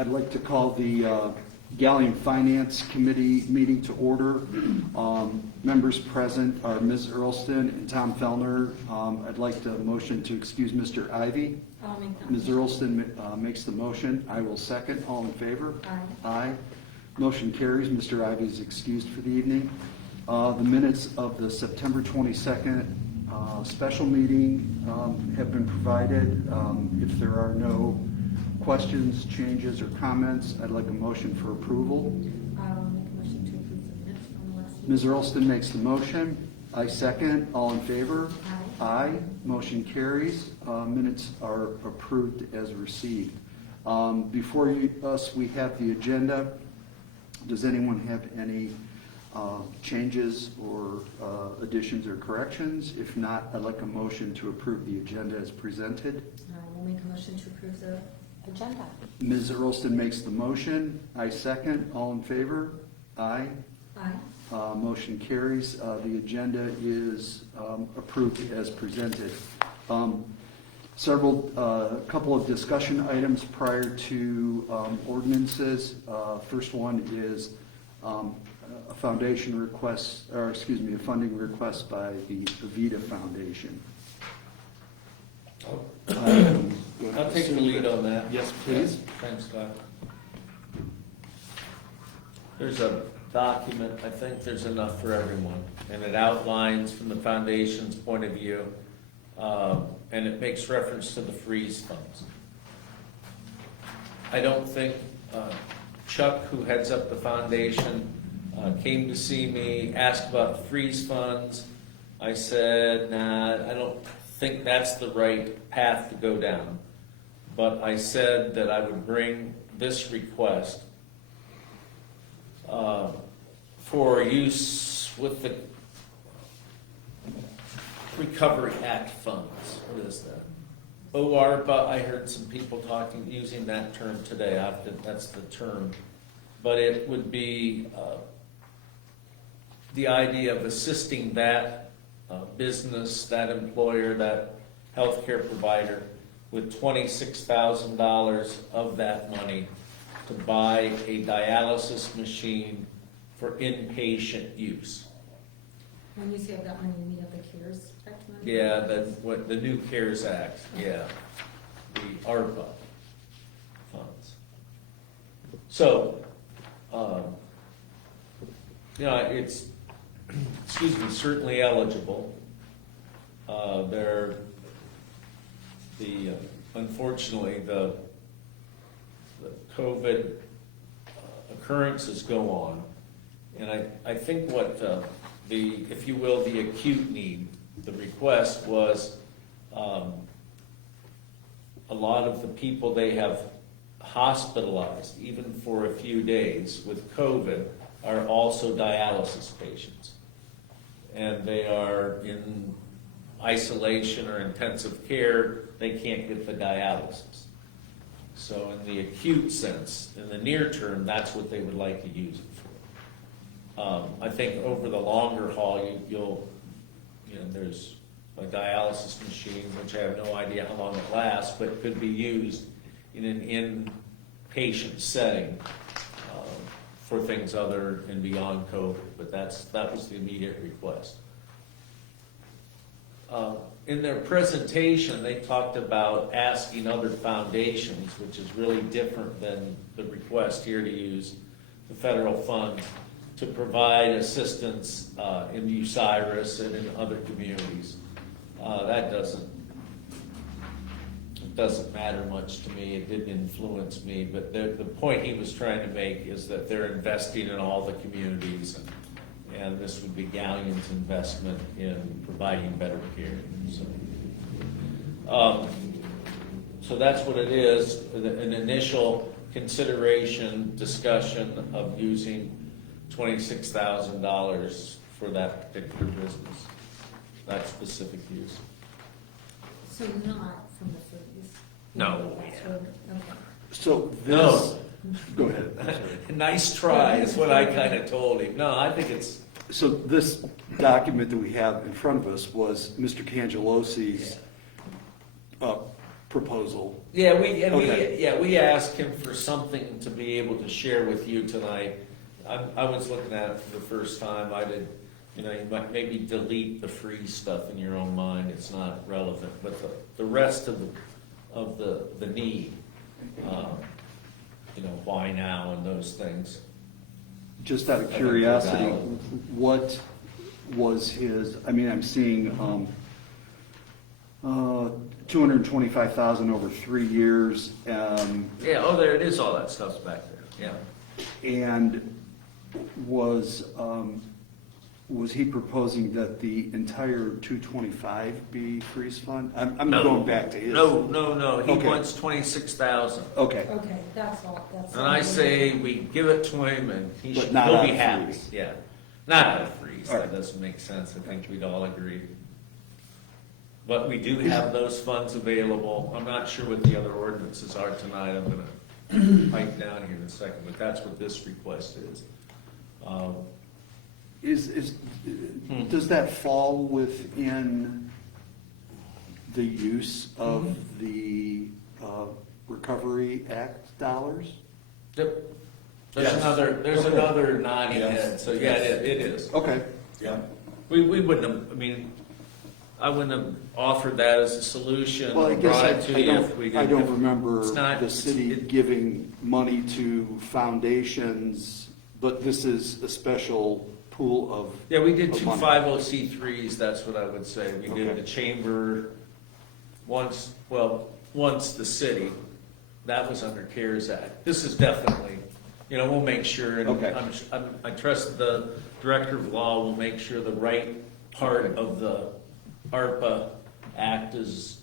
I'd like to call the Gallium Finance Committee meeting to order. Members present are Ms. Earlston and Tom Fellner. I'd like to motion to excuse Mr. Ivy. I'll make that Ms. motion. Earlston makes the motion. I will second. All in favor? Aye. Aye. Motion carries. Mr. Ivy is excused for the evening. The minutes of the September 22nd special meeting have been provided. If there are no questions, changes, or comments, I'd like a motion for approval. I'll make a motion to approve the minutes from the last meeting. Ms. Earlston makes the motion. I second. All in favor? Aye. Aye. Motion carries. Minutes are approved as received. Before us, we have the agenda. Does anyone have any changes or additions or corrections? If not, I'd like a motion to approve the agenda as presented. We'll make a motion to approve the agenda. Ms. Earlston makes the motion. I second. All in favor? Aye. Aye. Motion carries. The agenda is approved as presented. Couple of discussion items prior to ordinances. First one is a foundation request, or excuse me, a funding request by the Avita Foundation. I'll take the lead on that. Yes, please. Thanks, Scott. There's a document, I think there's enough for everyone, and it outlines from the foundation's point of view, and it makes reference to the freeze funds. I don't think Chuck, who heads up the foundation, came to see me, asked about the freeze funds. I said, nah, I don't think that's the right path to go down. But I said that I would bring this request for use with the Recovery Act funds. What is that? OARPA, I heard some people using that term today. That's the term. But it would be the idea of assisting that business, that employer, that healthcare provider with $26,000 of that money to buy a dialysis machine for inpatient use. When you say I've got money, you mean of the CARES Act money? Yeah, the new CARES Act, yeah, the ARPA funds. So, it's, excuse me, certainly eligible. Unfortunately, the COVID occurrences go on, and I think what if you will, the acute need, the request was a lot of the people they have hospitalized, even for a few days with COVID, are also dialysis patients. And they are in isolation or intensive care, they can't get the dialysis. So in the acute sense, in the near term, that's what they would like to use it for. I think over the longer haul, there's a dialysis machine, which I have no idea how long it lasts, but could be used in an inpatient setting for things other and beyond COVID. But that was the immediate request. In their presentation, they talked about asking other foundations, which is really different than the request here to use the federal fund to provide assistance in Bucyrus and in other communities. That doesn't matter much to me. It didn't influence me, but the point he was trying to make is that they're investing in all the communities, and this would be Gallium's investment in providing better care. So that's what it is, an initial consideration, discussion of using $26,000 for that particular business, that specific use. So not from the freeze? No. Okay. So this. No. Go ahead. Nice try is what I kind of told him. No, I think it's. So this document that we have in front of us was Mr. Cangelosi's proposal. Yeah, Okay. we asked him for something to be able to share with you tonight. I was looking at it for the first time. I did, you might maybe delete the free stuff in your own mind. It's not relevant, but the rest of the need, why now and those things. Just out of I think curiosity, they're valid. what was his, I'm seeing 225,000 over 3 years, Yeah, there it is, all that stuff's back there, yeah. and was he proposing that the entire 225 be freeze fund? I'm No. going back to his. No, he Okay. wants 26,000. Okay, Okay, that's all, that's. And I say we give it to him and But he'll not be out of happy. freeze. Yeah, not out of freeze, All that right. doesn't make sense, I think we'd all agree. But we do have those funds available. I'm not sure what the other ordinances are tonight, I'm gonna pipe down here in a second, but that's what this request is. does that fall within the use of the Recovery Act dollars? Yep. There's Yes. another nodding Yes. head, so yeah, it is. Okay, Yeah. We wouldn't have, I wouldn't have offered that as a solution well, I or guess brought it to you if we I didn't. don't remember It's not- the city giving money to foundations, but this is a special pool of. Yeah, we did of two money. 50C3s, that's what I would say. We did Okay. the chamber once the city, that was under CARES Act. This is definitely, we'll make sure, and Okay. I trust the director of law will make sure the right part of the ARPA Act is,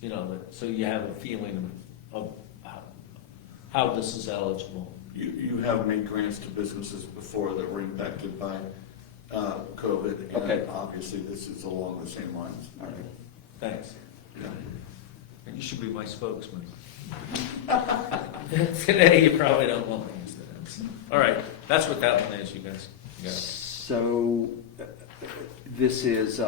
so you have a feeling of how this is eligible. You have made grants to businesses before that were impacted by COVID. Okay. And obviously, this is along the same lines. All right. Thanks. Yeah. And you should be my spokesman. Today, you probably don't want me to use that. All right, that's what that one is, you guys. You got it. So this is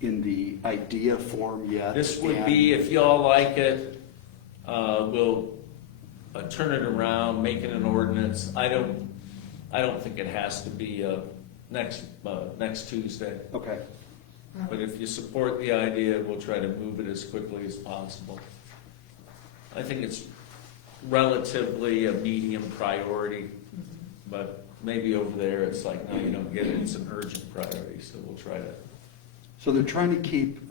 in the idea form yet? This would be, if y'all like it, we'll turn it around, make it an ordinance. I don't think it has to be next Tuesday. Okay, But if you support the idea, we'll try to move it as quickly as possible. I think it's relatively a medium priority, but maybe over there it's like, no, you don't get it, it's an urgent priority, so we'll try to. so they're trying to keep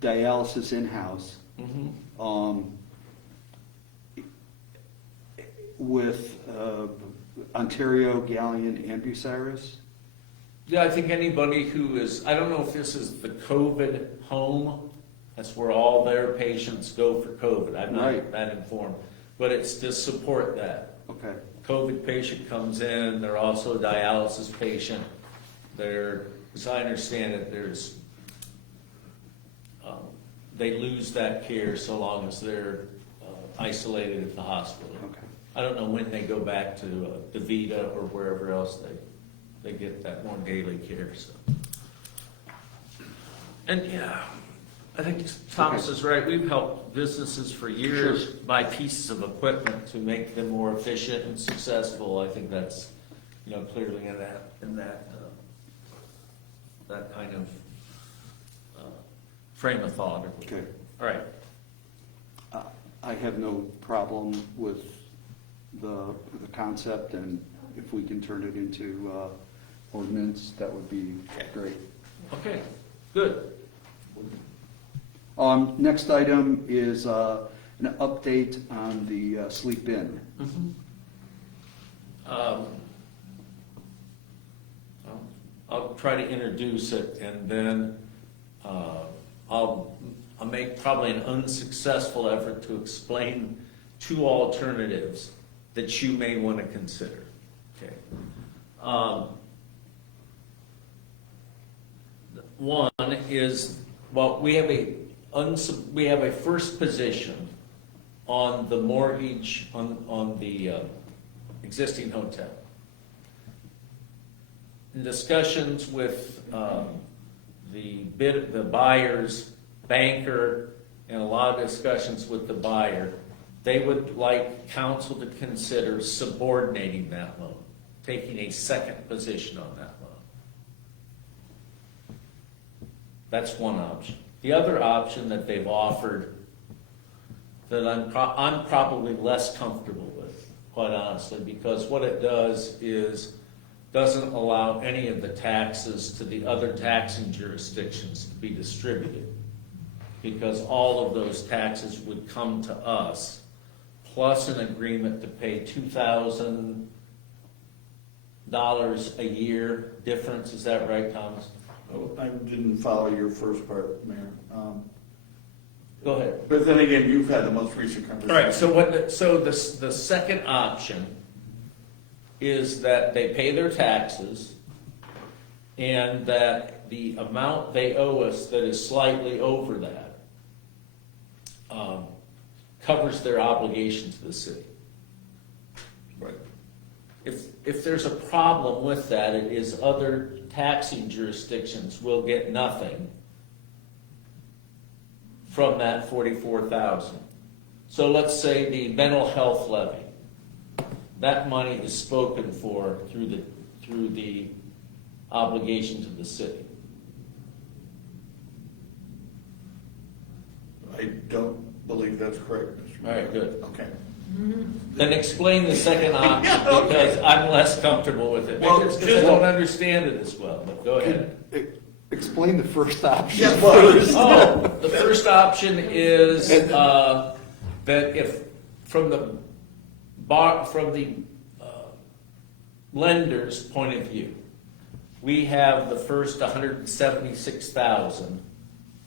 dialysis in-house. With Ontario, Galleon, and Bucyrus? Yeah, I think anybody who is, I don't know if this is the COVID home, that's where all their patients go for COVID, I'm not Right. that informed, but it's to support that. Okay, COVID patient comes in, they're also a dialysis patient. They're, as I understand it, they lose that care so long as they're isolated at the hospital. okay. I don't know when they go back to DaVita or wherever else they get that more daily care, so. And yeah, I think Thomas is right. We've helped businesses for years Sure. buy pieces of equipment to make them more efficient and successful. I think that's, clearly in that kind of frame of thought. Okay. All right. I have no problem with the concept, and if we can turn it into ordinance, that would be great. Okay, good. Next item is an update on the sleep in. I'll try to introduce it, and then I'll make probably an unsuccessful effort to explain two alternatives that you may want to consider. Okay. One is, well, we have a first position on the mortgage on the existing hotel. In discussions with the buyer's banker and a lot of discussions with the buyer, they would like council to consider subordinating that loan, taking a second position on that loan. That's one option. The other option that they've offered that I'm probably less comfortable with, quite honestly, because what it does is doesn't allow any of the taxes to the other taxing jurisdictions to be distributed, because all of those taxes would come to us, plus an agreement to pay $2,000 a year difference. Is that right, Thomas? Oh, I didn't follow your first part, Mayor. Go ahead. But then again, you've had the most recent All conversation. right, so the second option is that they pay their taxes and that the amount they owe us that is slightly over that covers their obligation to the city. Right. If there's a problem with that, it is other taxing jurisdictions will get nothing from that 44,000. So let's say the mental health levy, that money is spoken for through the obligations of the city. I don't believe that's correct, Mr. All right, Mayor. good. Okay. Then explain the second option, Yeah, okay. because I'm less comfortable with it. Well, Maybe it's because I don't understand it as well, but go ahead. Explain the first option Yeah, well, first. Oh, the first option is that if from the lender's point of view, we have the first 176,000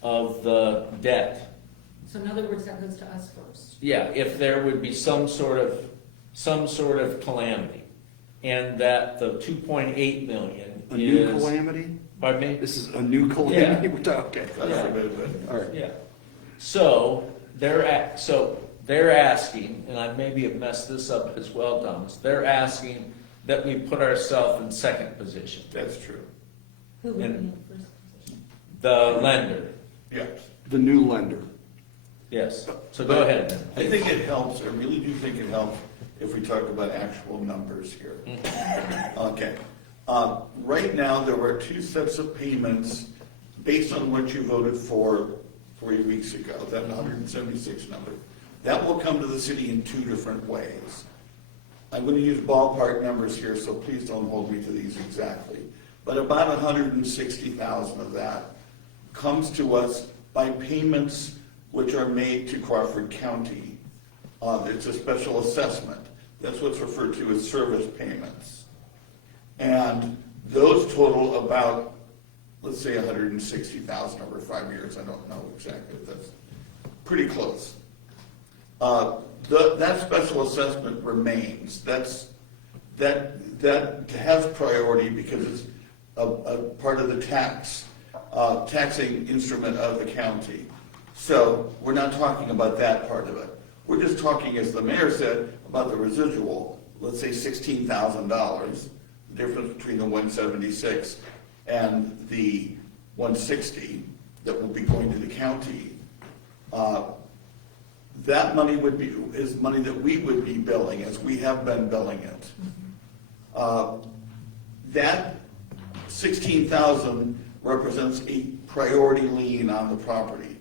of the debt. So in other words, that goes to us first. Yeah, if there would be some sort of calamity, and that the 2.8 million A new is. calamity? Pardon me? This is a new calamity? Okay. God Yeah. forbid, but- All right. Yeah. So they're asking, and I maybe have messed this up as well, Thomas. They're asking that we put ourselves in second position. That's true. Who would be And- in first position? The lender, Yes. The new lender. yes. So go ahead. I think it helps, I really do think it helps if we talk about actual numbers here. Okay. Right now, there were two sets of payments based on what you voted for 3 weeks ago, that 176 number. That will come to the city in two different ways. I'm going to use ballpark numbers here, so please don't hold me to these exactly. But about 160,000 of that comes to us by payments which are made to Crawford County. It's a special assessment. That's what's referred to as service payments. And those total about, let's say, 160,000 over 5 years. I don't know exactly, but that's pretty close. That special assessment remains. That has priority because it's a part of the taxing instrument of the county. So we're not talking about that part of it. We're just talking, as the mayor said, about the residual, let's say $16,000, the difference between the 176 and the 160 that will be going to the county. That money is money that we would be billing, as we have been billing it. That 16,000 represents a priority lien on the property.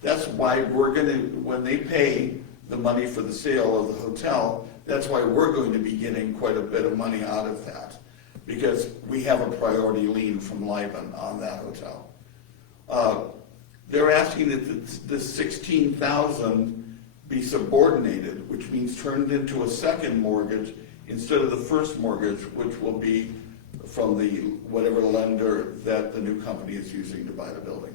That's why when they pay the money for the sale of the hotel, that's why we're going to be getting quite a bit of money out of that, because we have a priority lien from Liban on that hotel. They're asking that the 16,000 be subordinated, which means turned into a second mortgage instead of the first mortgage, which will be from whatever lender that the new company is using to buy the building.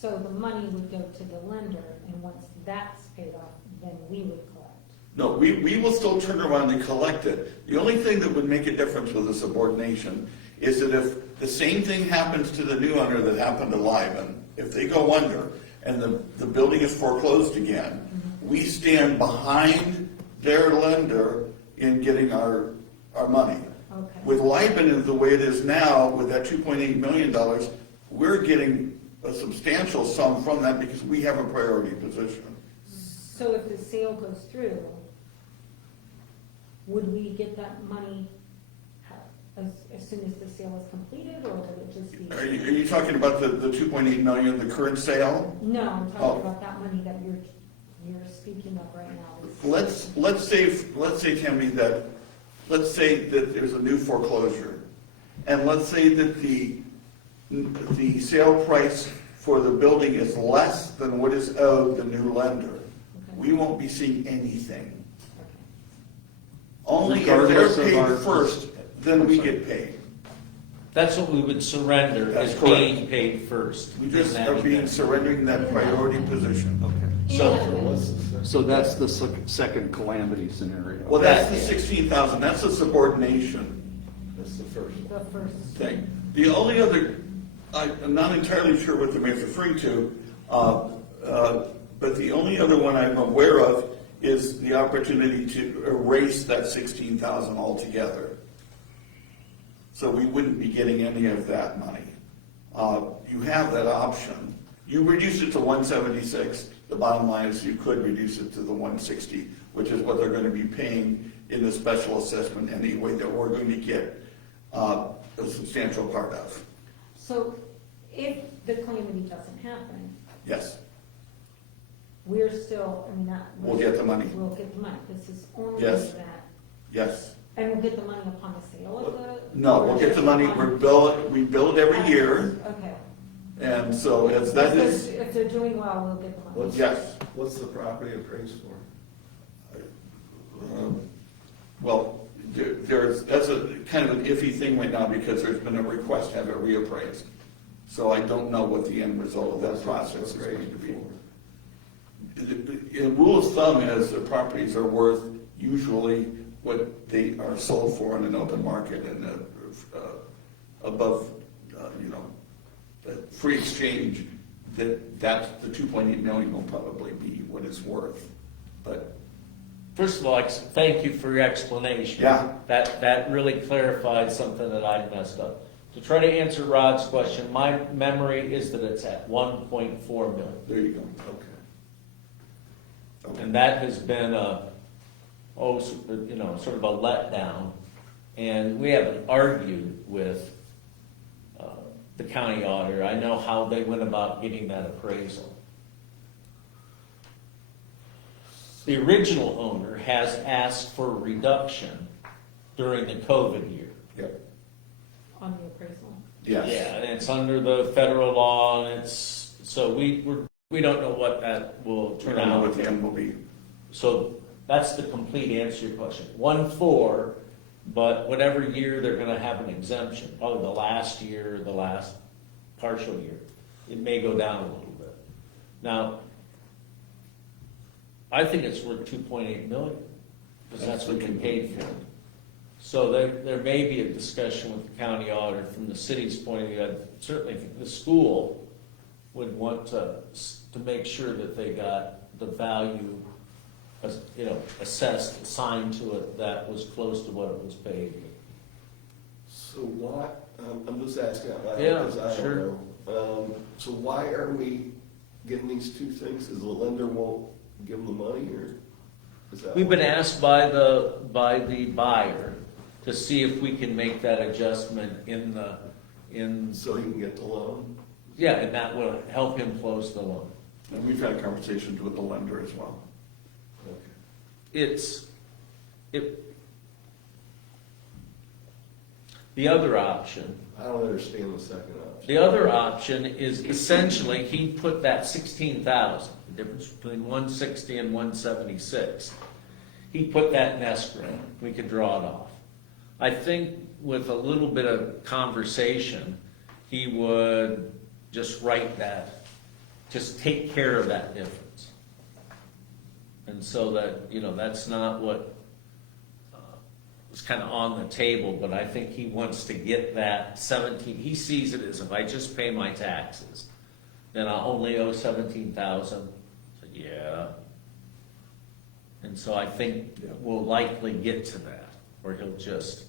So the money would go to the lender, and once that's paid off, then we would collect. No, we will still turn around and collect it. The only thing that would make a difference with the subordination is that if the same thing happens to the new owner that happened to Liban, if they go under and the building is foreclosed again, we stand behind their lender in getting our money. Okay. With Liban, the way it is now, with that $2.8 million, we're getting a substantial sum from that because we have a priority position. So if the sale goes through, would we get that money as soon as the sale is completed, or would it just be? Are you talking about the 2.8 million, the current sale? No, I'm Oh. talking about that money that you're speaking of right now. Let's say, Tammy, that, let's say that there's a new foreclosure. And let's say that the sale price for the building is less than what is owed the new lender. Okay. We won't be seeing anything. Okay. Only if Regardless they're of paid our- first, then we get paid. That's what we would surrender, That's is correct. being paid first. We just in that are being event. surrendering that priority position. Okay. And- So that's the second calamity scenario. Well, that's the 16,000, that's a subordination That's the first. The first. thing. The only other, I'm not entirely sure what the mayor's referring to, but the only other one I'm aware of is the opportunity to erase that 16,000 altogether. So we wouldn't be getting any of that money. You have that option. You reduce it to 176, the bottom line is you could reduce it to the 160, which is what they're gonna be paying in the special assessment anyway, that we're going to get a substantial part of. So if the calamity doesn't happen, Yes, we're still, I mean, not. We'll get the money. We'll get the money. This is only Yes. that. yes. And we'll get the money upon the sale of the? No, or we'll get the just money, upon- we bill it every year, Okay. and so as that is, If they're doing well, we'll get the money. yes. What's the property appraised for? Well, that's a kind of an iffy thing right now because there's been a request to have it reappraised. So I don't know what the end result of that process is going to be. The rule of thumb is that properties are worth usually what they are sold for in an open market and above, the free exchange, that's the 2.8 million will probably be what it's worth. But First of all, thank you for your explanation. Yeah. That really clarified something that I messed up. To try to answer Rod's question, my memory is that it's at 1.4 million. there you go. Okay. And that has been sort of a letdown. And we haven't argued with the county auditor. I know how they went about getting that appraisal. The original owner has asked for a reduction during the COVID year. Yep. On the appraisal. Yes. Yeah, and it's under the federal law, and so we don't know what that will We turn don't know out. what the end will be. So that's the complete answer to your question. 1.4, but whatever year they're gonna have an exemption, probably the last year, the last partial year, it may go down a little bit. Now, I think it's worth 2.8 million, because that's what they paid for it. So there may be a discussion with the county auditor from the city's point of view. I certainly think the school would want to make sure that they got the value, assessed, assigned to it that was close to what it was paid. So why, I'm just asking out loud Yeah, because I sure. don't know. So why are we getting these two things? Is the lender won't give them the money, or is that? We've been asked by the buyer to see if we can make that adjustment So he can get the loan? yeah, and that will help him close the loan. And we've had conversations with the lender as well. Okay. The other option. I don't understand the second option. The other option is essentially, he put that 16,000, the difference between 160 and 176. He put that in escrow, we could draw it off. I think with a little bit of conversation, he would just write that, just take care of that difference. And so that, that's not what was kind of on the table, but I think he wants to get that 17, he sees it as if I just pay my taxes, then I only owe 17,000. So, yeah. And so I think we'll likely get to that, where he'll just,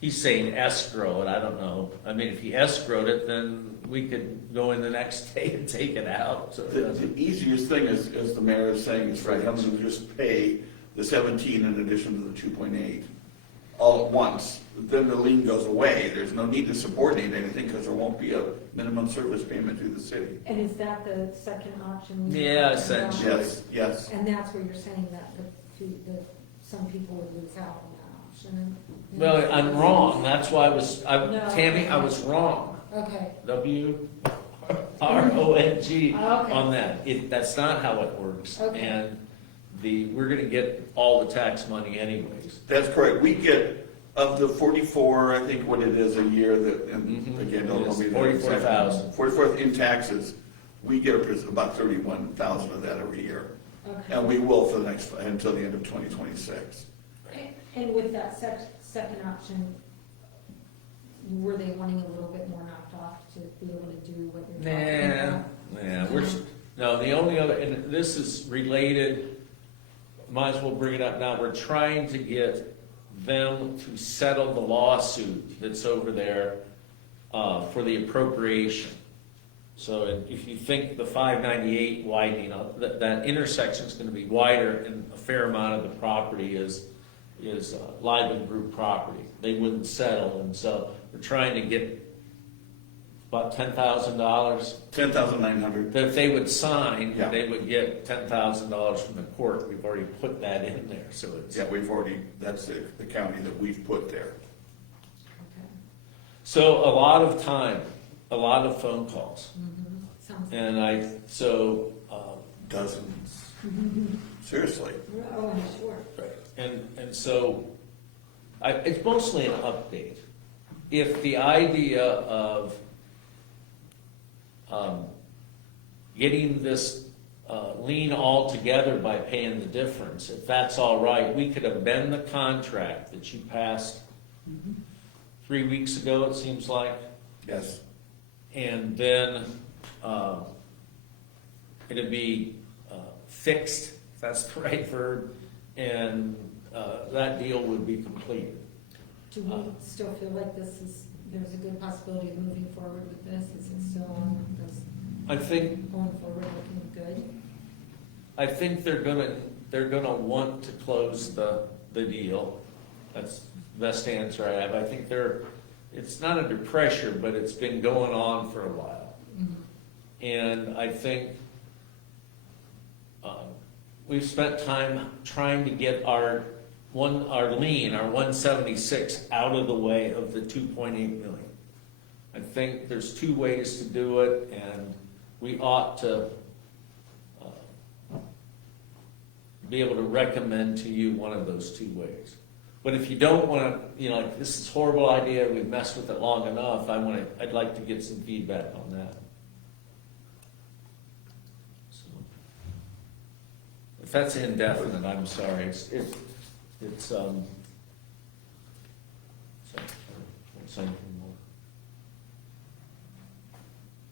he's saying escrow it, I don't know. I mean, if he escrowed it, then we could go in the next day and take it out, so it The doesn't. easiest thing is, as the mayor is saying, is for him to just pay the 17 in addition to the 2.8 all at once. Then the lien goes away. There's no need to subordinate anything because there won't be a minimum service payment to the city. And is that the second option? we Yeah, talked about? essentially. Yes, yes. And that's where you're saying that some people would lose out on that option? Well, I'm wrong, that's why No. Tammy, I was wrong. Okay, WRONG Okay. on that. That's not how it works. Okay. And we're gonna get all the tax money anyways. That's correct. We get, of the 44, I think what it is a year that, and Mhm. again, don't It is hold me to the 44,000. exact- 44 in taxes. We get about 31,000 of that every year. okay. And we will for the next, until the end of 2026. And with that second option, were they wanting a little bit more knocked off to be able to do what you're talking about? No, the only other, and this is related, might as well bring it up now, we're trying to get them to settle the lawsuit that's over there for the appropriation. So if you think the 598 widening, that intersection's gonna be wider, and a fair amount of the property is Lyman Group property. They wouldn't settle, and so we're trying to get about $10,000. 10,900. That if they would sign, Yeah. they would get $10,000 from the court. We've already put that in there, so it's. Yeah, that's the county that we've put there. Okay. So a lot of time, a lot of phone calls. Mhm. Sounds. And Dozens. Seriously. Oh, I'm sure. and so, it's mostly an update. If the idea of getting this lien all together by paying the difference, if that's all right, we could amend the contract that you passed 3 weeks ago, it seems like. Yes. And then it'd be fixed, if that's the right verb, and that deal would be completed. Do we still feel like there's a good possibility of moving forward with this? Is it still I think going forward looking good? they're gonna want to close the deal. That's the best answer I have. I think it's not under pressure, but it's been going on for a while. And I think we've spent time trying to get our lien, our 176, out of the way of the 2.8 million. I think there's two ways to do it, and we ought to be able to recommend to you one of those two ways. But if you don't want to, like, this is a horrible idea, we've messed with it long enough, I'd like to get some feedback on that. So, if that's indefinite, I'm sorry, sorry, I won't say anything more.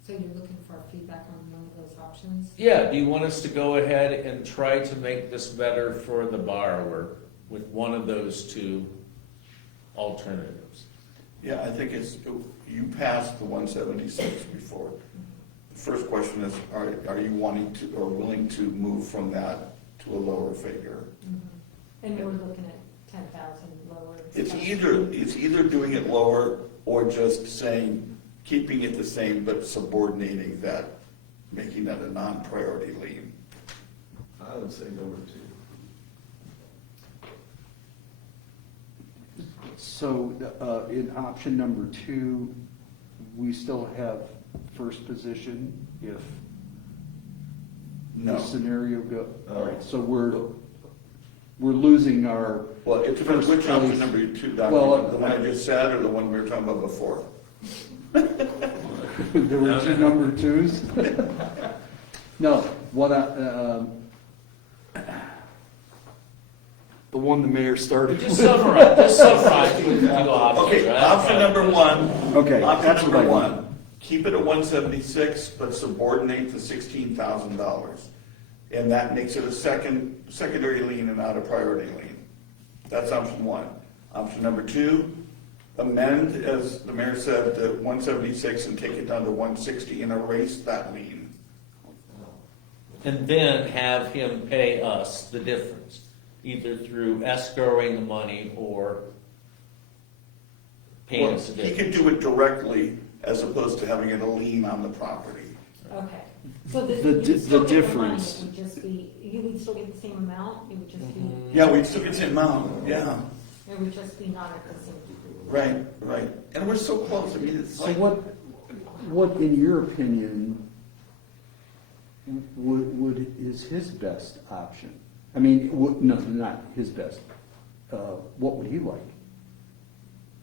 So you're looking for feedback on one of those options? Yeah, do you want us to go ahead and try to make this better for the borrower with one of those two alternatives? Yeah, I think you passed the 176 before. The first question is, are you wanting to or willing to move from that to a lower figure? And we're looking at 10,000 lower. It's either doing it lower or just saying, keeping it the same but subordinating that, making that a non-priority lien. I would say number 2. So in option number 2, we still have first position if No. the scenario go, all right, so Oh. we're losing our, Well, it depends which First option place. number 2 Well, document, the one I just said or the one we were talking about before? there were two number 2s? No, the one the mayor started Just with. summarize with the two options. Okay, right? option number 1. Okay, Option that's what I number want. 1, keep it at 176, but subordinate the $16,000. And that makes it a secondary lien and not a priority lien. That's option 1. Option number 2, amend, as the mayor said, the 176 and take it down to 160 and erase that lien. And then have him pay us the difference, either through escrowing the money or paying us the He difference. could do it directly as opposed to having it a lien on the property. Okay, so the, The you'd still the get the money, difference. it would just be, you would still get the same amount, it would just be, Yeah, we'd still get the amount, yeah. it would just be not at the same. Right, right. And we're so close, I mean, it's So like, what in your opinion, is his best option? I mean, no, not his best. What would he like?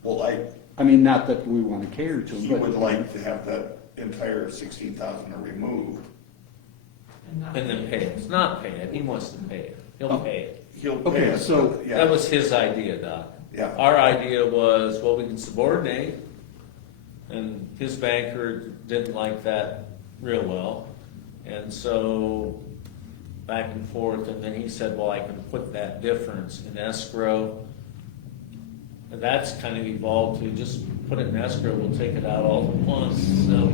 well, I mean, not that we want to cater to him, he but. would like to have that entire 16,000 removed. And then pay us, not pay it, he wants to pay it, he'll pay it. He'll pay Okay, us, so- but, yeah. That was his idea, Doc. Yeah. Our idea was, well, we can subordinate, and his banker didn't like that real well. And so, back and forth, and then he said, well, I can put that difference in escrow. And that's kind of evolved to just put it in escrow, we'll take it out all at once, so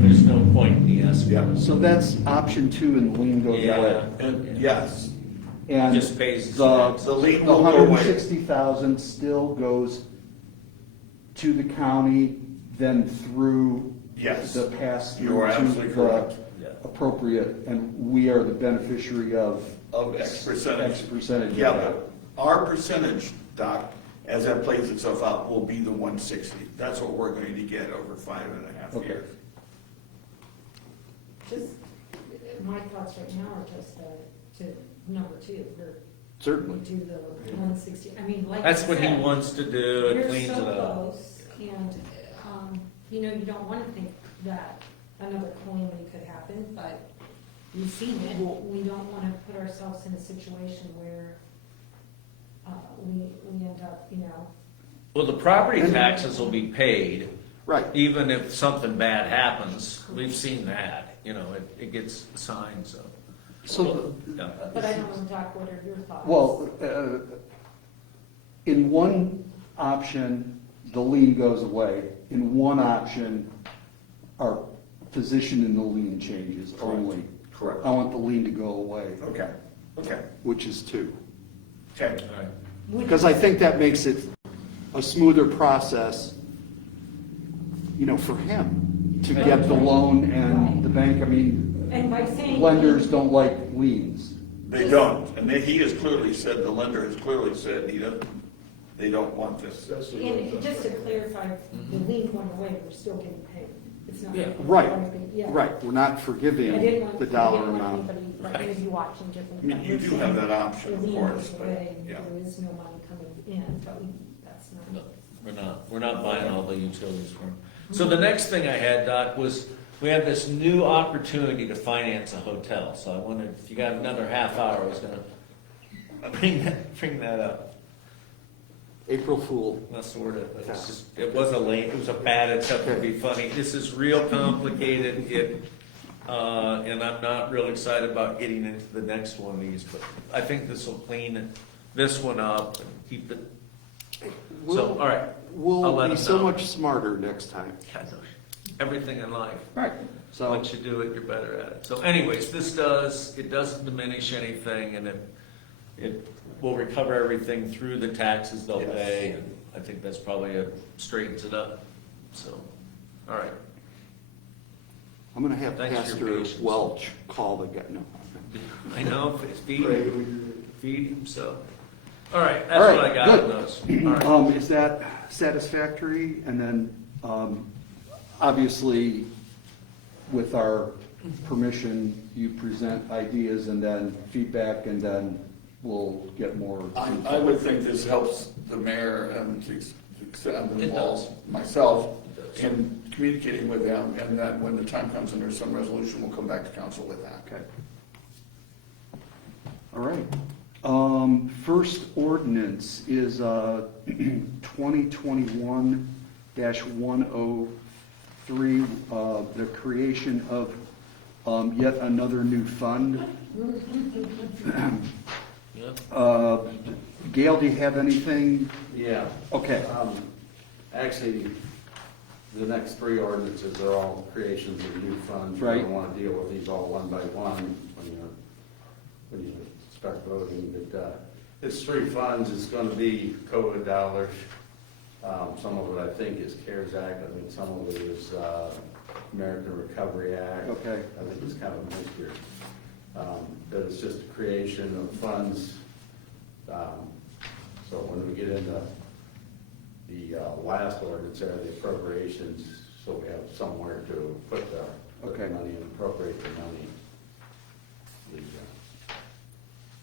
there's no point in the escrow. So that's option 2 and the lien goes Yeah. away. And yes, And Just pays the, his the lien the will go away. 160,000 still goes to the county, then through Yes. the pass You are through to absolutely the correct. Yeah. appropriate, and we are the beneficiary of Of X percentage. X percentage of Yeah, that. but our percentage, Doc, as that plays itself out, will be the 160. That's what we're going to get over 5.5 Okay. years. Just, my thoughts right now are just, to number 2, or Certainly. do the 160, I mean, like. That's I what he said, wants to do, it You're cleans so it up. close, and, you know, you don't want to think that another calamity could happen, but we've seen it. We don't want to put ourselves in a situation where, we end up, you know, Well, the property taxes will be paid, Right. even if something bad happens. We've seen that, you know, it gets signed, so. So, Yeah. but I don't know, Doc, what are your thoughts? well, in one option, the lien goes away. In one option, our position in the lien changes only. Correct. I want the lien to go away, Okay, okay, which is 2. okay. All right. Because I think that makes it a smoother process, you know, for him to get the loan and the bank, I mean, And by saying. lenders don't like liens. They don't, and he has clearly said, the lender has clearly said, he doesn't, they don't want this. That's the And one. just to clarify, the lien going away, we're still getting paid. It's not. Yeah. Right, Yeah. right, we're not I forgiving didn't want, the I dollar didn't want amount. anybody, like, maybe watching I different. mean, you do have that option, of The lien course, goes but, away, yeah. there is no money coming in, but that's No, not. we're not buying all the utilities from him. So the next thing I had, Doc, was we have this new opportunity to finance a hotel. So I wondered if you got another half hour, I was gonna bring that up. April Fool. That's sort of, but it's just, it was a bad attempt to be funny. This is real complicated, and I'm not real excited about getting into the next one of these, but I think this will clean this one up and keep it. So, all right. I'll We'll let be them so know. much smarter next time. God, everything in life. Right. So, Once you do it, you're better at it. So anyways, it doesn't diminish anything, and it will recover everything through the taxes they'll Yes. pay, and I think that's probably straightens it up. So, all right. I'm gonna have Thanks for Pastor your patience. Welch call the guy, no. I know, feed Pray him, feed him, so. All right, All that's right, what I got good. on those. All right. Is that satisfactory? And then, obviously, with our permission, you present ideas and then feedback, and then we'll get more. I would think this helps the mayor and to extend It involves does. myself It does. in communicating with them, and that when the time comes and there's some resolution, we'll come back to council with that. Okay. All right. First ordinance is 2021-103, the creation of yet another new fund. Yeah. Gail, do you have anything? Yeah. Okay. Actually, the next three ordinances are all creations of new funds. Right. You don't want to deal with these all one by one when you start voting, but it's three funds. It's going to be COVID dollars. Some of it, I think, is CARES Act. I think some of it is American Recovery Act. Okay. I think it's kind of a mixture. But it's just a creation of funds. So when we get into the last ordinance there, the appropriations, so we have somewhere to put the Okay. money and appropriate the money.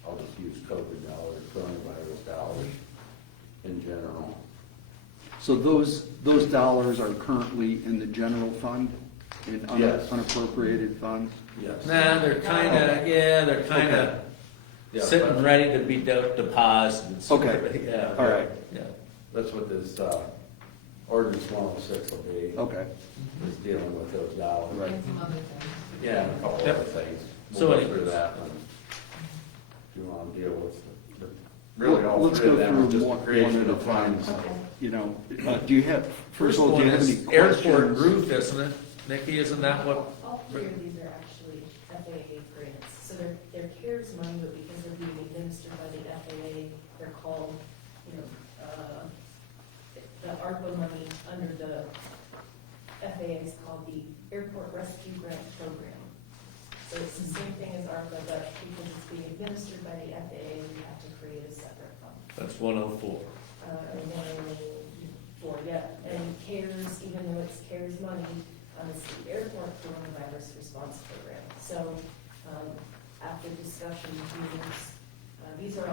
I'll just use COVID dollars, coronavirus dollars in general. So those dollars are currently in the general fund, in Yes. unappropriated funds? Yes. Nah, they're they're Okay. Yeah, sitting but ready to be deposited. Okay. Yeah. All right. Yeah. that's what this ordinance 106 will be, Okay, is dealing with those dollars. right. And some other things. Yeah, and a couple Yep. other things. So We'll go anyways. through that one. If you want to deal with really all Let's three of go them, through just one the creation at a of time. funds. Okay. You know, do you have, first of all, do you have any Airport questions? roof, isn't it? Nikki, isn't that what? All three of these are actually FAA grants, so they're CARES money, but because they're being administered by the FAA, they're called, the ARPA money under the FAA is called the Airport Rescue Grant Program. So it's the same thing as ARPA, but because it's being administered by the FAA, we have to create a separate fund. That's 104. And 104, yeah, and CARES, even though it's CARES money, it's the Airport Coronavirus Response Program. So, after discussion, these are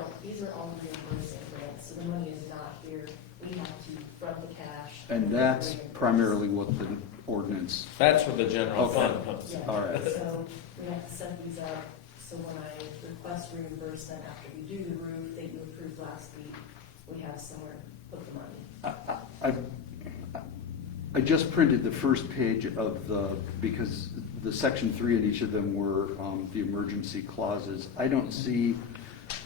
all reimbursing grants, so the money is not here. We have to front the cash. And that's reimburse. primarily what the ordinance, That's where the general Okay. fund comes in. Yeah, All right. so we have to set these up, so when I request reimbursement after we do the roof that you approved last week, we have somewhere to put the money. I just printed the first page of because the section 3 in each of them were the emergency clauses. I don't see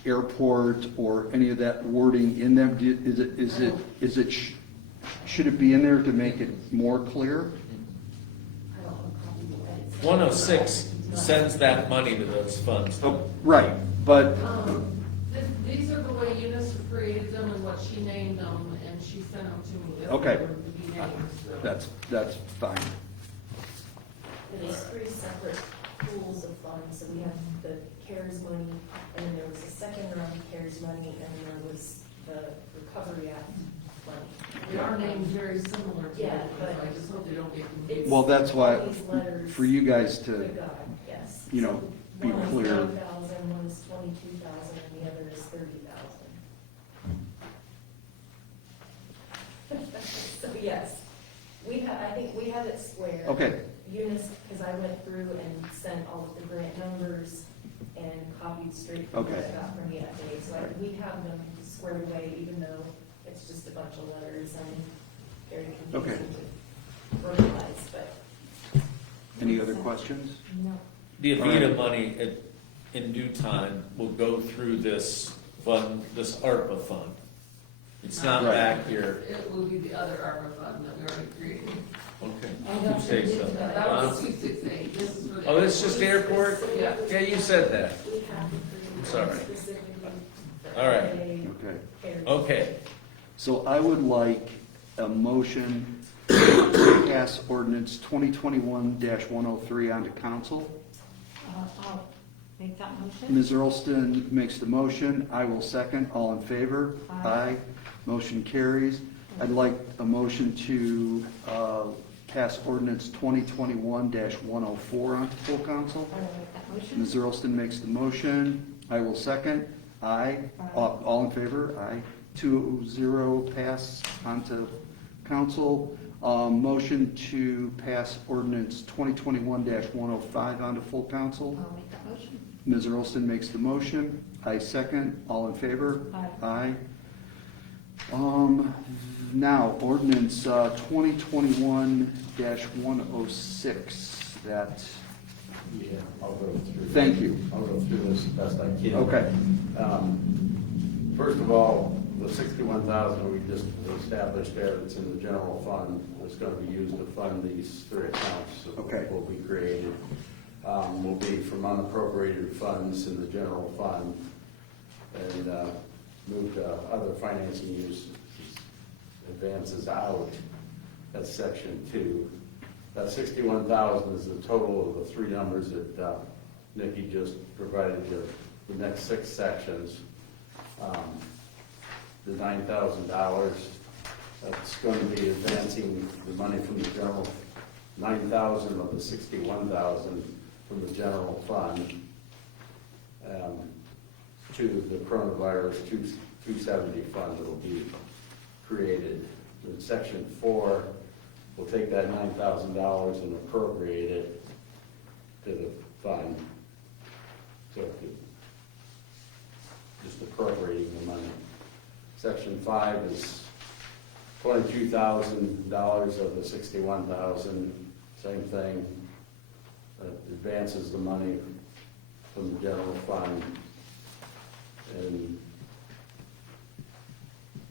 airport or any of that wording in them. Should it be in there to make it more clear? I don't have a copy of the edits. 106 sends that money to those funds. Oh, right, but, These are the way Eunice created them and what she named them, and she sent them to me. They Okay. were to be named, so. that's fine. And there's three separate pools of funds, so we have the CARES money, and then there was a second round of CARES money, and then there was the Recovery Act money. They are named very similar to Yeah, it, but I just hope they don't get confused. Well, that's why, All these letters, for you guys to, good God, yes. you know, be One is clear. 9,000, one is 22,000, and the other is 30,000. So, yes, I think we have it square. Okay, Eunice, because I went through and sent all of the grant numbers and copied straight from what Okay. I got from the FAA. So we have them squared away, even though it's just a bunch of letters and very confusing to verbalize, but. any other questions? No. The All right. Avita money, in due time, will go through this fund, this ARPA fund. It's not Right. back here. It will be the other ARPA fund that we already created. Okay. Oh, You that's say so. That was 268, this is for the. Oh, it's just airport? Yeah. Yeah, you said that. We have to create Sorry. one specifically for All right. FAA Okay. CARES. Okay. So I would like a motion to pass ordinance 2021-103 onto council. I'll make that motion. Ms. Earlston makes the motion, I will second, all in favor? Aye. Motion carries. I'd like a motion to pass ordinance 2021-104 onto full council. I will make that motion. Ms. Earlston makes the motion, I will second, aye. Aye. All in favor? Aye. 2-0 pass onto council. Motion to pass ordinance 2021-105 onto full council. I'll make that motion. Ms. Earlston makes the motion. I second. All in favor? Aye. Now, ordinance 2021-106, that, Yeah, I'll go through. Thank you. I'll go through this as best I can. Okay. First of all, the the 61,000 we just established there that's in the general fund is going to be used to fund these 3 accounts that Okay. will be created. Will be from unappropriated funds in the general fund and move to other financing uses, advances out. That's section 2. That 61,000 is the total of the 3 numbers that Nikki just provided you. The next 6 sections. The $9,000, that's going to be advancing the money from the general, 9,000 of the 61,000 from the general fund to the coronavirus 270 fund that will be created. In section 4, we'll take that $9,000 and appropriate it to the fund. So it could just appropriating the money. Section 5 is $22,000 of the 61,000, same thing. Advances the money from the general fund. And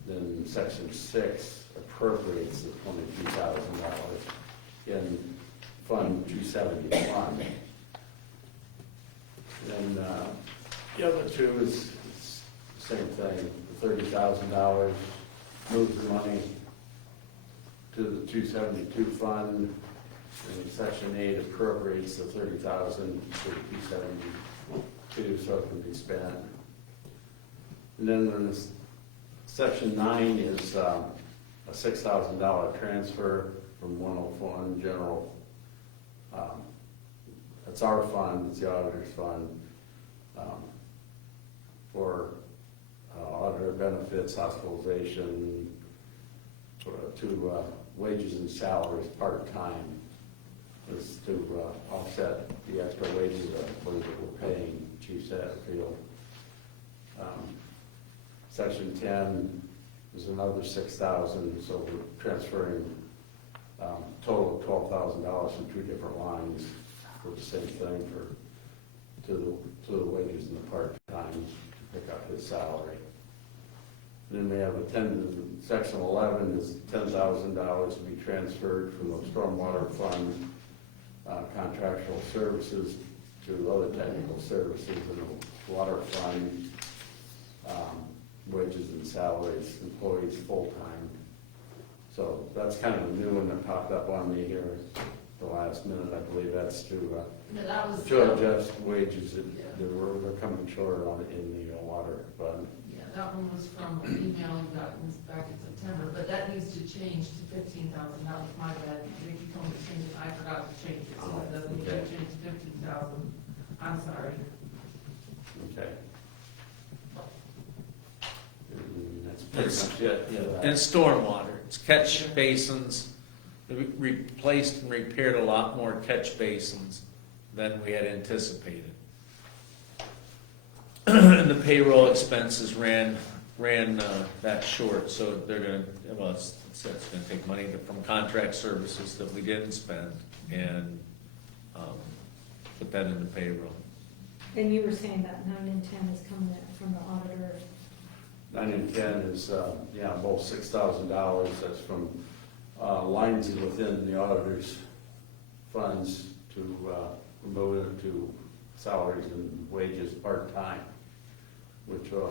then section 6 appropriates the $22,000 in Fund 271. And the other 2 is the same thing. The $30,000 moves the money to the 272 fund, and section 8 appropriates the $30,000 to the 272 so it can be spent. And then there's section 9 is a $6,000 transfer from 101 general. That's our fund, it's the auditor's fund, for auditor benefits, hospitalization, to wages and salaries part-time, is to offset the extra wages that we're paying Chief Satterfield. Section 10 is another $6,000, so we're transferring total of $12,000 from 2 different lines for the same thing to the wages and the part-time to pick up his salary. Then we have section 11 is $10,000 to be transferred from the stormwater fund, contractual services to other technical services in the water fund, wages and salaries, employees full-time. So that's kind of a new one that popped up on me here at the last minute. I believe that's to That was. adjust wages that we're coming short on in the water fund. Yeah, that one was from an email we got back in September, but that needs to change to 15,000. That was my bad. Vicki told me to change it. I forgot to change it, so it doesn't need to Okay. change to 15,000. I'm sorry. Okay. And that's pretty much it. Yeah, And stormwater, it's catch basins. We replaced and repaired a lot more catch basins than we had anticipated. And the payroll expenses ran that short, so they're gonna, well, it's gonna take money from contract services that we didn't spend and put that into payroll. And you were saying that 9 and 10 is coming in from the auditor. 9 and 10 is, both $6,000. That's from lines within the auditor's funds to promote it to salaries and wages part-time, which I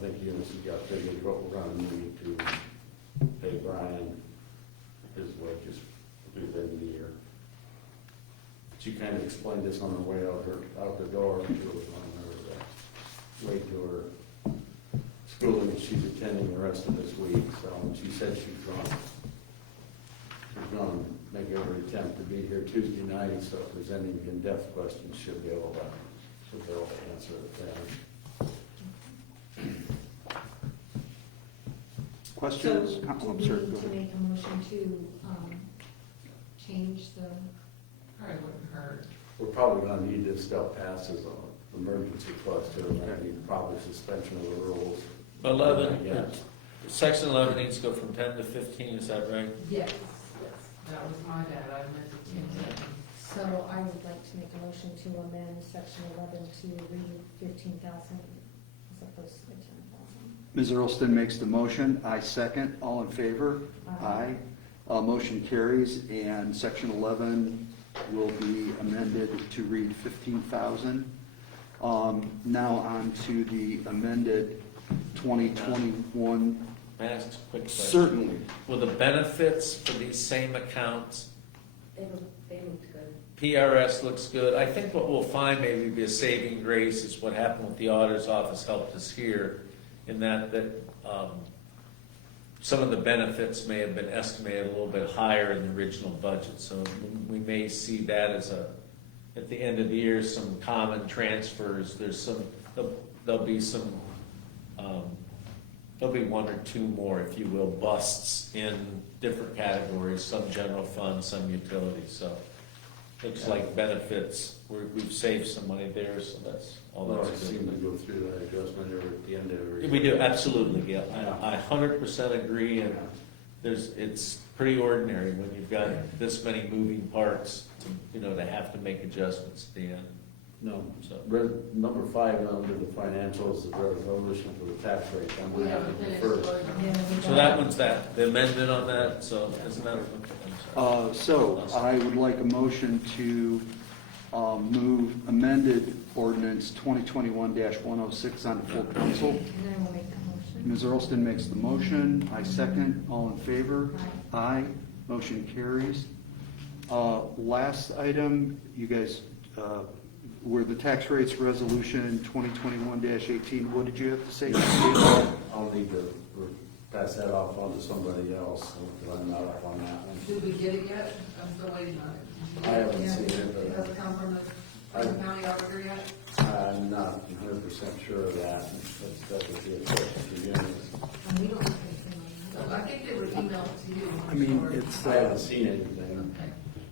think Eunice has got figured what we're gonna need to pay Brian his wages through the end of the year. She kind of explained this on her way out the door. She was on her way to her schooling that she's attending the rest of this week. So she said she's going to make every attempt to be here Tuesday night. So if there's any in-depth questions, she'll be able to answer it then. Questions? So I'm do sorry, we go need to ahead. make a motion to change the, Probably wouldn't hurt. We're probably going to need this still pass as an emergency clause too. We're going to need probably suspension of the rules. 11, Yes. section 11 needs to go from 10 to 15, is that right? Yes, that was my bad. I meant to change that. so I would like to make a motion to amend section 11 to read 15,000 as opposed to the 10,000. Ms. Earlston makes the motion, I second, all in favor? Aye. Motion carries, and section 11 will be amended to read 15,000. Now on to the amended 2021. May I ask a quick question? Certainly. Will the benefits for these same accounts, They looked good. PRS looks good. I think what we'll find maybe be a saving grace is what happened with the auditor's office helped us here, in that some of the benefits may have been estimated a little bit higher in the original budget. So we may see that as at the end of the year, some common transfers. There'll be some, there'll be one or two more, if you will, busts in different categories, some general fund, some utilities. So looks like benefits, we've saved some money there, so that's all Well, I that's seem to good. go through that adjustment every, at the end of every. We do, absolutely, Gail. I 100% agree, and it's pretty ordinary when you've got this many moving parts, to have to make adjustments at the end. No, So, number 5 under the financials, the resolution for the tax rate, I'm We going to have haven't to finished defer. voting. Yeah, we so got that it. one's the amendment on that, so isn't that, I'm sorry. So I would like a motion to move amended ordinance 2021-106 on to full council. And then we'll make the motion. Ms. Earlston makes the motion, I second, all in favor? Aye. Motion carries. Last item, you guys, were the tax rates resolution 2021-18, what did you have to say? I'll need to pass that off on to somebody else, because I'm not up on that one. Did we get it yet? I'm still waiting on it. Did you I get haven't yet? seen it, but- It hasn't come from the county auditor yet? I'm not 100% sure of that. That would be a question for you. And we don't pay for So I think they would email it to you. I mean, Or- it's, I haven't seen anything. Okay.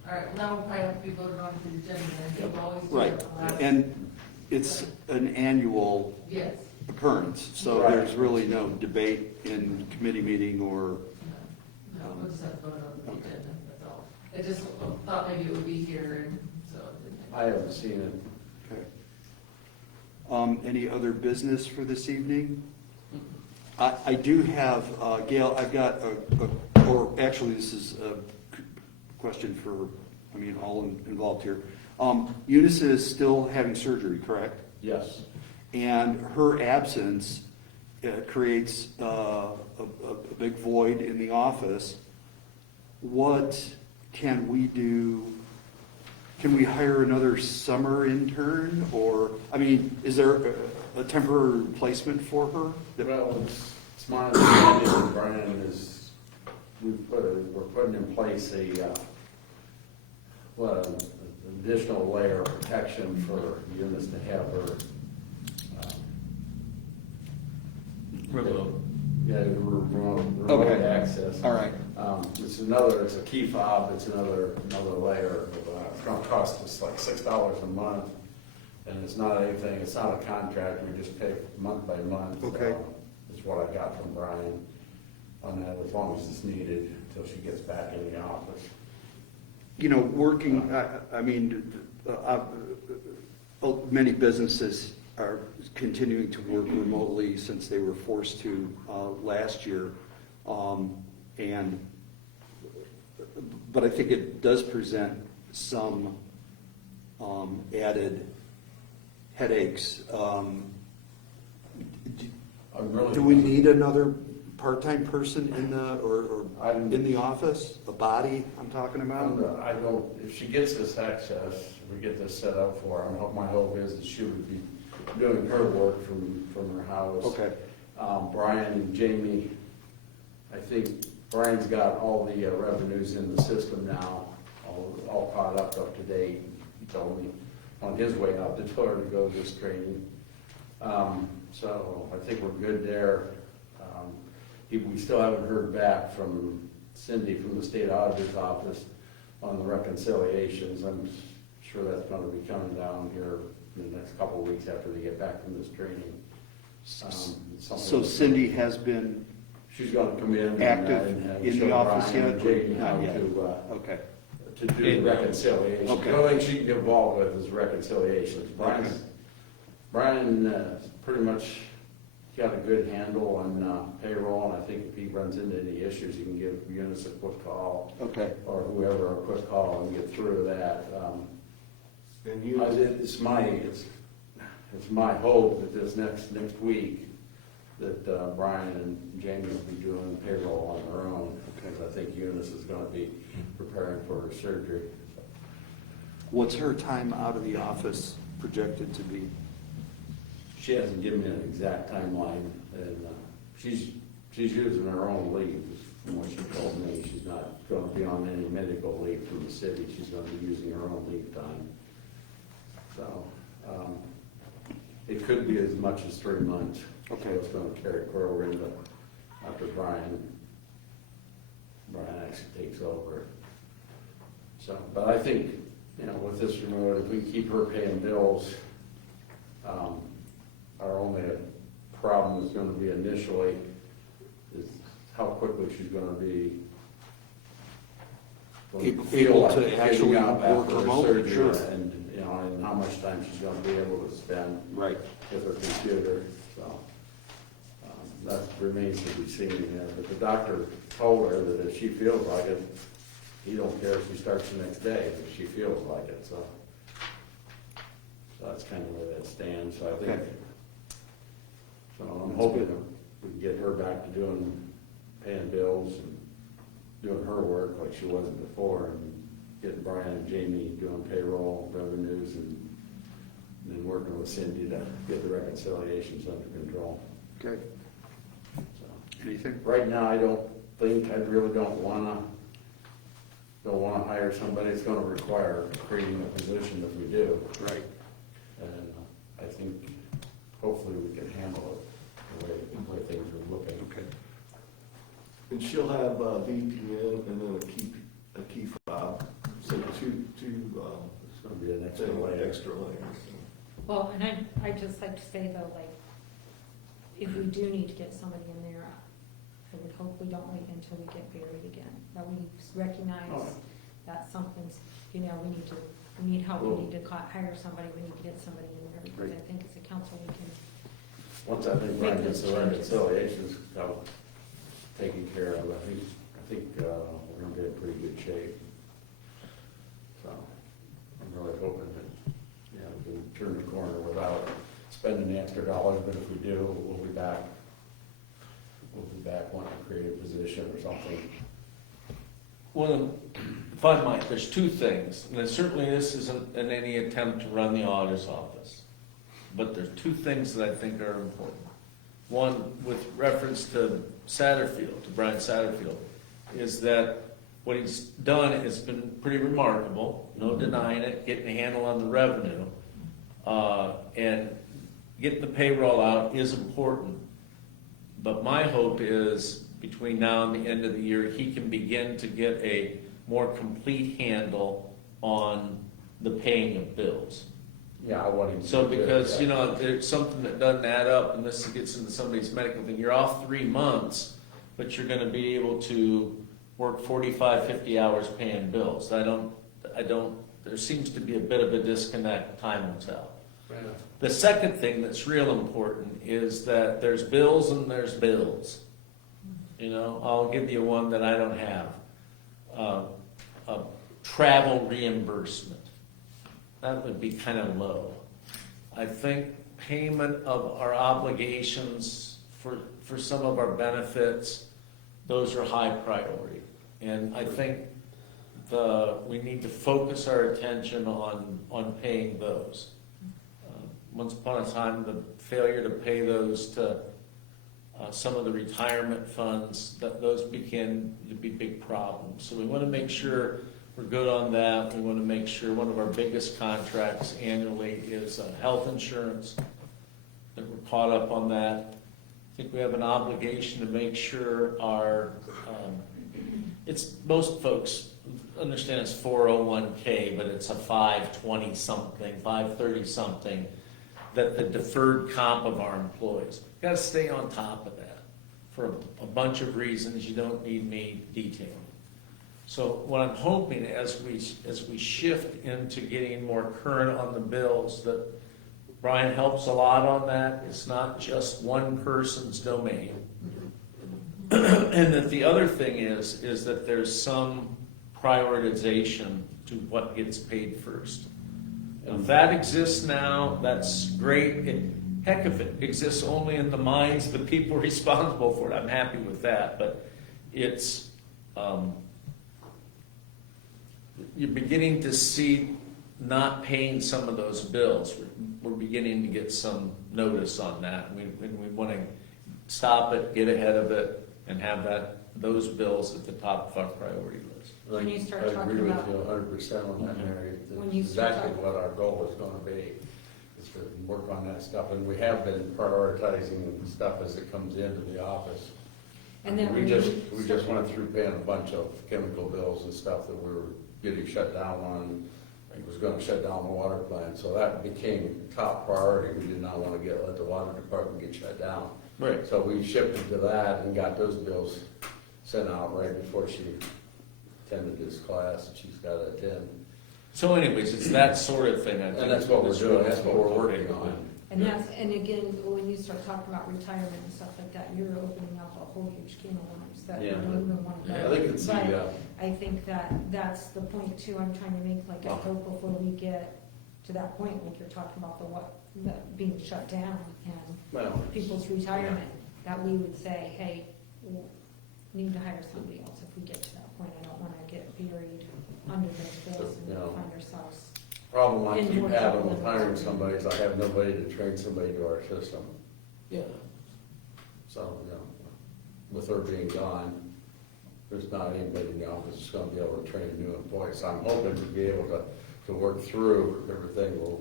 All right, well, now we'll probably have to be voted on for the agenda, and we'll always do right, it last. and it's an annual Yes. occurrence, so Right. there's really no debate in committee meeting or, No, we'll just have to vote on the agenda, that's all. I just thought maybe it would be here, and so it didn't. I haven't seen it. okay. Any other business for this evening? I do have, Gail, I've got, or actually, this is a question for, all involved here. Eunice is still having surgery, correct? Yes. And her absence creates a big void in the office. What can we do? Can we hire another summer intern, or, is there a temporary replacement for her? Well, it's my understanding that Brian is, we're putting in place an additional layer of protection for Eunice to have her. Remote. Yeah, remote Okay. access. All right. It's a key fob, it's another layer. It's gonna cost us like $6 a month. And it's not anything, it's not a contract, we just pay month by month. Okay. Is what I got from Brian on that, as long as it's needed until she gets back in the office. Working, many businesses are continuing to work remotely since they were forced to last year. But I think it does present some added headaches. Do we need another part-time person in in the office? A body, I'm talking about? I don't, if she gets this access, we get this set up for her, my hope is that she would be doing her work from her house. Okay. Brian and Jamie, I think Brian's got all the revenues in the system now, all caught up to date. He's only on his way out the door to go to this training. So I think we're good there. We still haven't heard back from Cindy from the state auditor's office on the reconciliations. I'm sure that's going to be coming down here in the next couple of weeks after they get back from this training. So Cindy has been She's going to come in. active and in show the office Brian yet? and Jamie how Not yet. Okay. to do the reconciliation. Okay. The only thing she can get involved with is reconciliations. Brian pretty much got a good handle on payroll, and I think if he runs into any issues, he can give Eunice a quick call, Okay. or whoever a quick call and get through that. And you, It's my hope that this next week, that Brian and Jamie will be doing payroll on their own, because I think Eunice is gonna be preparing for her surgery. What's her time out of the office projected to be? She hasn't given me an exact timeline, and she's using her own leave, from what she told me. She's not gonna be on any medical leave from the city, she's gonna be using her own leave time. So, it could be as much as 3 months. Okay. It's gonna carry over into after Brian actually takes over. So, but I think, with this remote, if we keep her paying bills, our only problem is gonna be initially is how quickly she's gonna be Able to getting actually out after work her remotely, surgery, sure. and, and how much time she's gonna be able to spend Right. with her computer, so. That remains to be seen there, but the doctor told her that if she feels like it, he don't care if she starts the next day, if she feels like it, so. So that's kind of where that stands, so I think, Okay. so I'm hoping that we can get her back to paying bills and doing her work like she wasn't before, and getting Brian and Jamie doing payroll, revenues, and then working with Cindy to get the reconciliations under control. Okay. So, Anything? right now, I really don't wanna hire somebody that's gonna require creating a position if we do. Right. And I think hopefully we can handle it the way things are looking. Okay. and she'll have VPN and then a key fob, so two, It's gonna be an extra extra layer. extra layers. Well, and I'd just like to say though, like, if we do need to get somebody in there, I would hope we don't wait until we get buried again. That we recognize Oh. that something's, we need help, we need to hire somebody, we need to get somebody in there. Because I think as a council, we can, Once I think Brian gets the reconciliations taken care of, I think we're gonna be in pretty good shape. So, I'm really hoping that, we can turn the corner without spending the extra dollars, but if we do, we'll be back. We'll be back wanting to create a position or something. Well, if I might, there's two things, and certainly this isn't in any attempt to run the auditor's office, but there's two things that I think are important. One, with reference to Satterfield, to Brian Satterfield, is that what he's done has been pretty remarkable, no denying it, getting a handle on the revenue, and getting the payroll out is important. But my hope is between now and the end of the year, he can begin to get a more complete handle on the paying of bills. Yeah, I want him to. So do it, because, yeah. there's something that doesn't add up, and this gets into somebody's medical thing, you're off 3 months, but you're gonna be able to work 45, 50 hours paying bills. There seems to be a bit of a disconnect, time will tell. Yeah. The second thing that's real important is that there's bills and there's bills. I'll give you one that I don't have. A travel reimbursement. That would be kind of low. I think payment of our obligations for some of our benefits, those are high priority. And I think we need to focus our attention on paying those. Once upon a time, the failure to pay those to some of the retirement funds, those began to be big problems. So we want to make sure we're good on that. We want to make sure one of our biggest contracts annually is health insurance, that we're caught up on that. I think we have an obligation to make sure most folks understand it's 401k, but it's a 520 something, 530 something, that the deferred comp of our employees. Got to stay on top of that for a bunch of reasons you don't need me detailing. So what I'm hoping as we shift into getting more current on the bills, that Brian helps a lot on that. It's not just one person's domain. And that the other thing is that there's some prioritization to what gets paid first. And if that exists now, that's great. Heck, if it exists only in the minds of the people responsible for it, I'm happy with that. But it's, you're beginning to see not paying some of those bills. We're beginning to get some notice on that. We want to stop it, get ahead of it, and have those bills at the top of our priority list. When you start I talking agree with about- you 100% on that, Mary. When That's you start exactly talking- what our goal is gonna be, is to work on that stuff. And we have been prioritizing stuff as it comes into the office. And then We when just you- went through paying a bunch of chemical bills and stuff that we were getting shut down on. It was gonna shut down the water plant, so that became top priority. We did not wanna let the water department get shut down. Right. So we shifted to that and got those bills sent out right before she attended this class that she's got to attend. So anyways, it's that sort of thing, I think. And that's what we're is doing, really that's what we're working on. And again, when you start talking about retirement and stuff like that, you're opening up a whole huge can of worms that you Yeah. don't even want to go. Yeah, I think it's But I think that that's the point too, I'm trying to make, like, I hope before we get to that point, like you're talking about the being shut down and Well, people's retirement, that we would say, hey, we need to hire somebody else if we get to that point. I don't want to get buried under those bills and No. find ourselves. problem I In keep more having trouble with than hiring what's- somebody is I have nobody to train somebody to our system. Yeah. So, with her being gone, there's not anybody in the office that's gonna be able to train a new employee. So I'm hoping to be able to work through everything with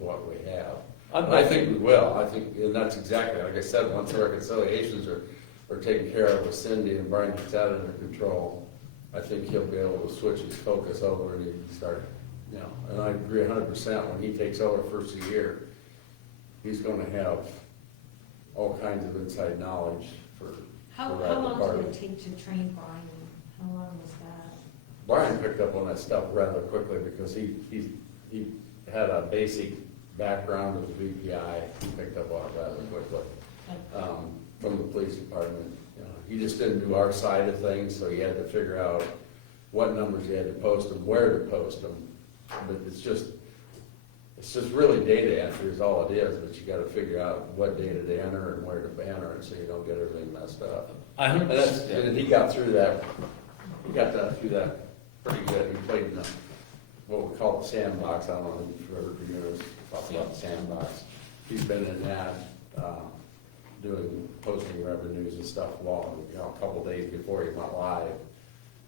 what we have. And I think we will. I think, and that's exactly, like I said, once the reconciliations are taken care of with Cindy and Brian gets that under control, I think he'll be able to switch his focus over and he can start, and I agree 100%, when he takes over first of the year, he's gonna have all kinds of inside knowledge for How that long did department. it take to train Brian? How long was that? Brian picked up on that stuff rather quickly because he had a basic background with VPI. He picked up on it rather quickly from the police department. He just didn't do our side of things, so he had to figure out what numbers he had to post and where to post them. But it's just really data entry is all it is, but you gotta figure out what data to enter and where to enter it so you don't get everything messed up. And he got through that, through that pretty good. He played in what we call the sandbox. I don't know if you've ever heard about the sandbox. He's been in that, doing posting revenues and stuff a couple days before he went live.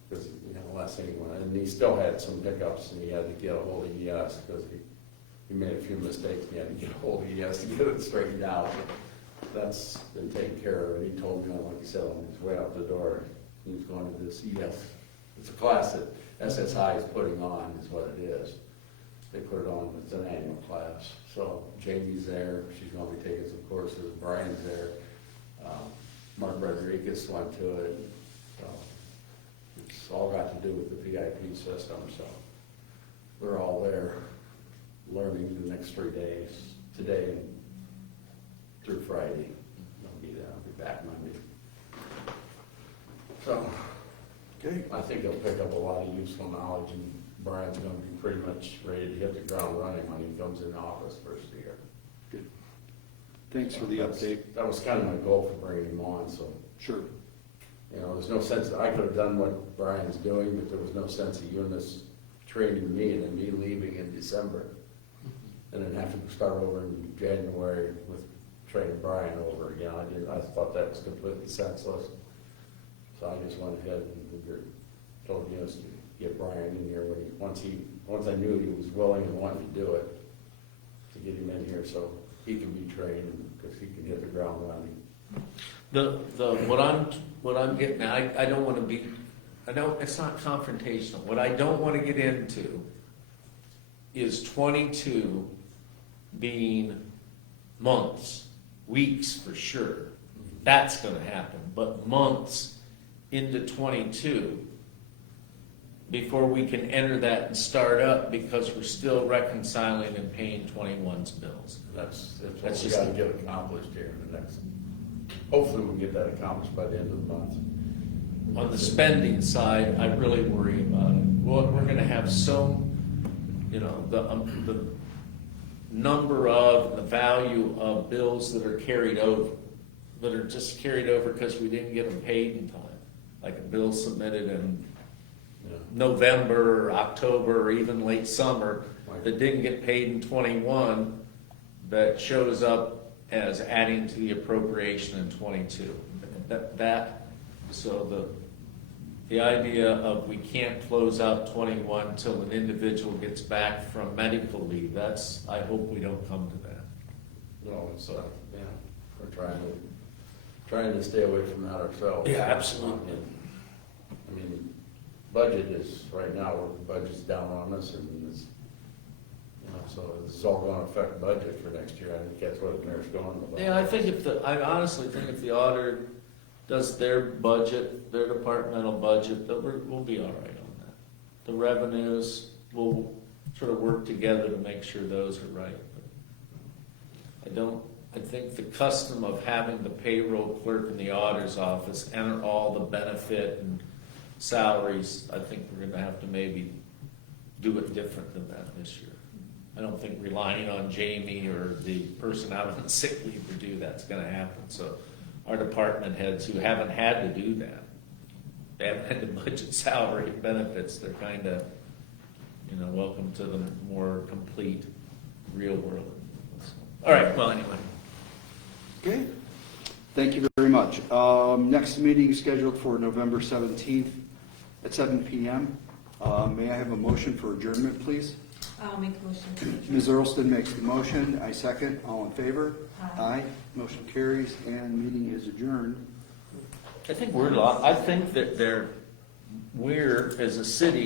Because, last thing he went, and he still had some hiccups and he had to get a hold of ES because he made a few mistakes and he had to get a hold of ES to get it straightened out. That's been taken care of, and he told me, like he said, on his way out the door, he was going to this ES. It's a class that SSI is putting on, is what it is. They put it on, it's an annual class. So Jamie's there, she's gonna be taking some courses, Brian's there. Mark Rodriguez went to it. So it's all got to do with the VIP system, so we're all there learning the next 3 days, today through Friday. I'll be there, I'll be back Monday. So, Okay. I think he'll pick up a lot of useful knowledge, and Brian's gonna be pretty much ready to hit the ground running when he comes in office first of the year. Good. Thanks for the update. That was kind of my goal for bringing him on, so, Sure. there's no sense that I could have done what Brian's doing, but there was no sense of Eunice training me and then me leaving in December. And then having to start over in January with training Brian over again. I thought that was completely senseless. So I just went ahead and told Eunice to get Brian in here once I knew he was willing and wanting to do it, to get him in here so he can be trained because he can hit the ground running. What I'm getting at, I don't want to be, it's not confrontational. What I don't want to get into is 22 being months, weeks for sure. That's going to happen, but months into 22, before we can enter that and start up, because we're still reconciling and paying 21's bills. That's what That's we just- gotta get accomplished here in the next, hopefully we can get that accomplished by the end of the month. On the spending side, I really worry about it. Well, we're gonna have so, the number of, the value of bills that are carried over, that are just carried over because we didn't get them paid in time. Like a bill submitted in Yeah. November, or October, or even late summer, that didn't get paid in 21, that shows up as adding to the appropriation in 22. So the idea of we can't close out 21 till an individual gets back from medical leave, I hope we don't come to that. No, it's, yeah, we're trying to stay away from that ourselves. Yeah, absolutely. I mean, budget is, right now, budget's down on us, and it's, so this is all gonna affect budget for next year. I think that's what there's going about. Yeah, I honestly think if the auditor does their budget, their departmental budget, that we'll be all right on that. The revenues, we'll sort of work together to make sure those are right. I think the custom of having the payroll clerk in the auditor's office enter all the benefit and salaries, I think we're gonna have to maybe do it different than that this year. I don't think relying on Jamie or the person out on sick leave to do that's gonna happen, so our department heads who haven't had to do that, they haven't had to budget salary and benefits, they're kinda, welcome to the more complete real world. All right, well, anyway. Okay, thank you very much. Next meeting is scheduled for November 17th at 7 PM. May I have a motion for adjournment, please? I'll make a motion to adjourn. Ms. Earlston makes the motion, I second, all in favor? Aye. Motion carries, and meeting is adjourned. I think I think that we're, as a city,